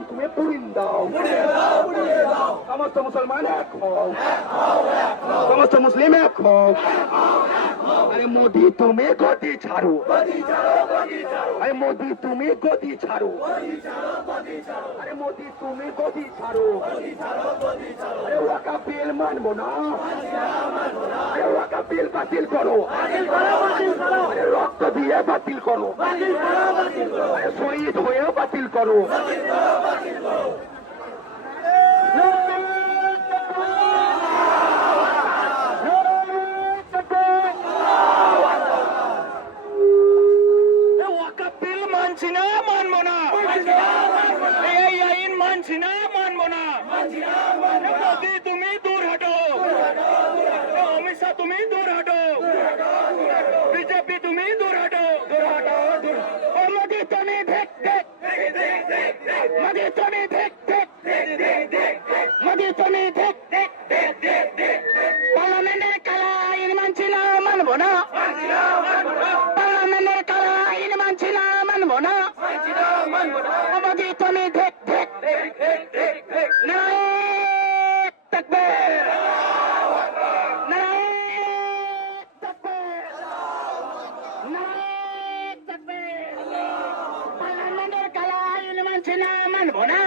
আইন তুমি পুরিন দাও, সমস্ত মুসলমান এক হও, সমস্ত মুসলিম এক হও। আরে মোদি তুমি গদি ছাড়ো, আরে মোদি তুমি গদি ছাড়ো, আরে মোদি তুমি গদি ছাড়ো। আরে ওয়াকা বিল মানবো না, আরে ওয়াকা বিল বাতিল করো, আরে রক্ত দিয়ে বাতিল করো, আরে শহীদ হয়ে বাতিল করো। মানছি না, মানবো না, এই আইন মানছি না, মানবো না। মোদি তুমি দূর হটো, অমিত শাহ তুমি দূর হটো, বিজেপি তুমি দূর হটো। মোদি তুমি ভেক ভেক, মোদি তুমি ভেক ভেক, মোদি তুমি ভেক ভেক। পার্লামেন্টের কালা আইন মানছি না, মানবো না, পার্লামেন্টের কালা আইন মানছি না, মানবো না। মোদি তুমি ভেক ভেক, নারায়ে তাকবীর, নারায়ে তাকবীর, নারায়ে তাকবীর। পার্লামেন্টের কালা আইন মানছি না, মানবো না।